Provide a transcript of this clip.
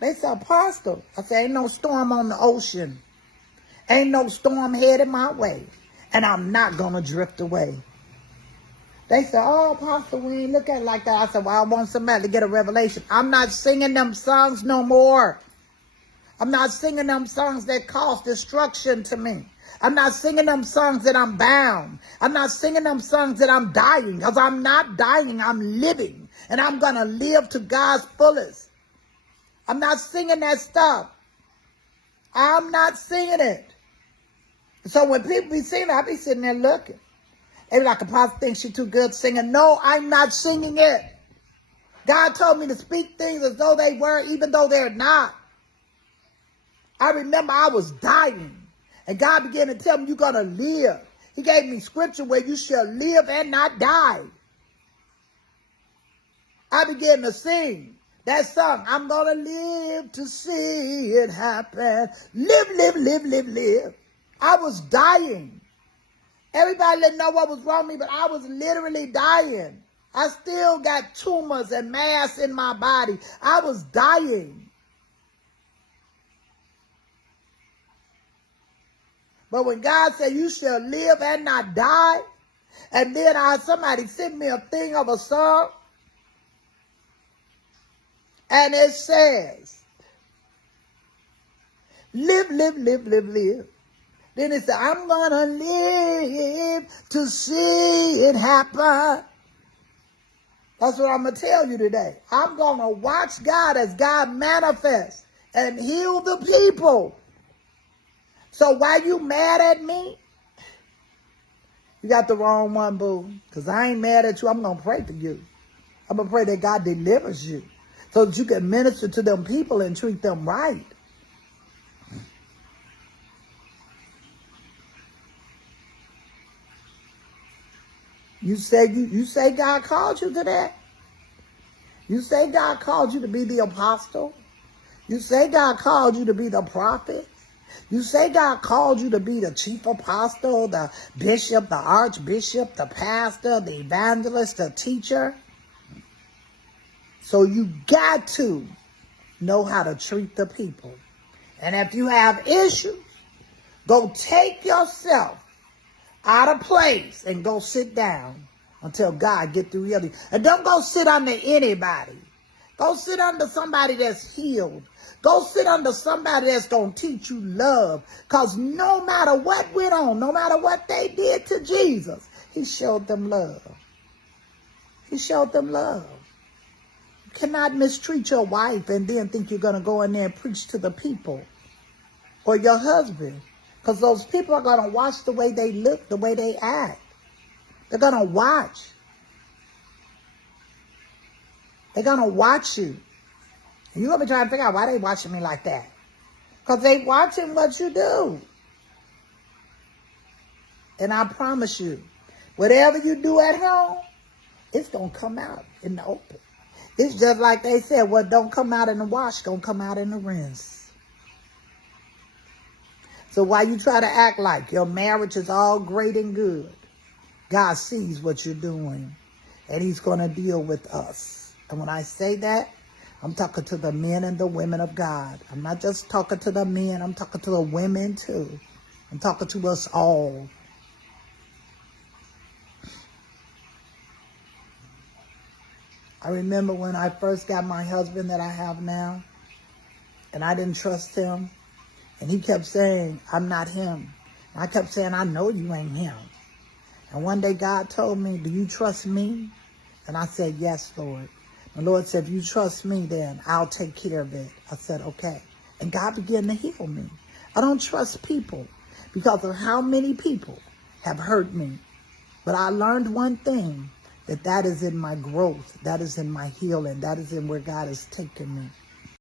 They said, Apostle. I said, ain't no storm on the ocean. Ain't no storm headed my way. And I'm not going to drift away. They said, oh, Apostle, we ain't look at it like that. I said, well, I want somebody to get a revelation. I'm not singing them songs no more. I'm not singing them songs that cause destruction to me. I'm not singing them songs that I'm bound. I'm not singing them songs that I'm dying. Because I'm not dying, I'm living. And I'm going to live to God's fullest. I'm not singing that stuff. I'm not singing it. So when people be singing, I be sitting there looking. They be like, Apostle thinks she's too good singing. No, I'm not singing it. God told me to speak things as though they were, even though they're not. I remember I was dying. And God began to tell me, you're going to live. He gave me scripture where you shall live and not die. I began to sing that song. I'm going to live to see it happen. Live, live, live, live, live. I was dying. Everybody didn't know what was wrong with me, but I was literally dying. I still got tumors and mass in my body. I was dying. But when God said, you shall live and not die, and then somebody sent me a thing of a song, and it says, live, live, live, live, live. Then it said, I'm going to live to see it happen. That's what I'm going to tell you today. I'm going to watch God as God manifests and heal the people. So why you mad at me? You got the wrong one, boo. Because I ain't mad at you. I'm going to pray for you. I'm going to pray that God delivers you so that you can minister to them people and treat them right. You say God called you to that? You say God called you to be the apostle? You say God called you to be the prophet? You say God called you to be the chief apostle, the bishop, the archbishop, the pastor, the evangelist, the teacher? So you got to know how to treat the people. And if you have issues, go take yourself out of place and go sit down until God get through healing. And don't go sit under anybody. Go sit under somebody that's healed. Go sit under somebody that's going to teach you love. Because no matter what went on, no matter what they did to Jesus, he showed them love. He showed them love. You cannot mistreat your wife and then think you're going to go in there and preach to the people or your husband. Because those people are going to watch the way they look, the way they act. They're going to watch. They're going to watch you. And you're going to be trying to figure out why they watching me like that. Because they watching what you do. And I promise you, whatever you do at home, it's going to come out in the open. It's just like they said, what don't come out in the wash, going to come out in the rinse. So while you try to act like your marriage is all great and good, God sees what you're doing. And he's going to deal with us. And when I say that, I'm talking to the men and the women of God. I'm not just talking to the men. I'm talking to the women too. I'm talking to us all. I remember when I first got my husband that I have now, and I didn't trust him. And he kept saying, I'm not him. And I kept saying, I know you ain't him. And one day God told me, do you trust me? And I said, yes, Lord. The Lord said, if you trust me, then I'll take care of it. I said, okay. And God began to heal me. I don't trust people because of how many people have hurt me. But I learned one thing, that is in my growth. That is in my healing. That is in where God has taken me.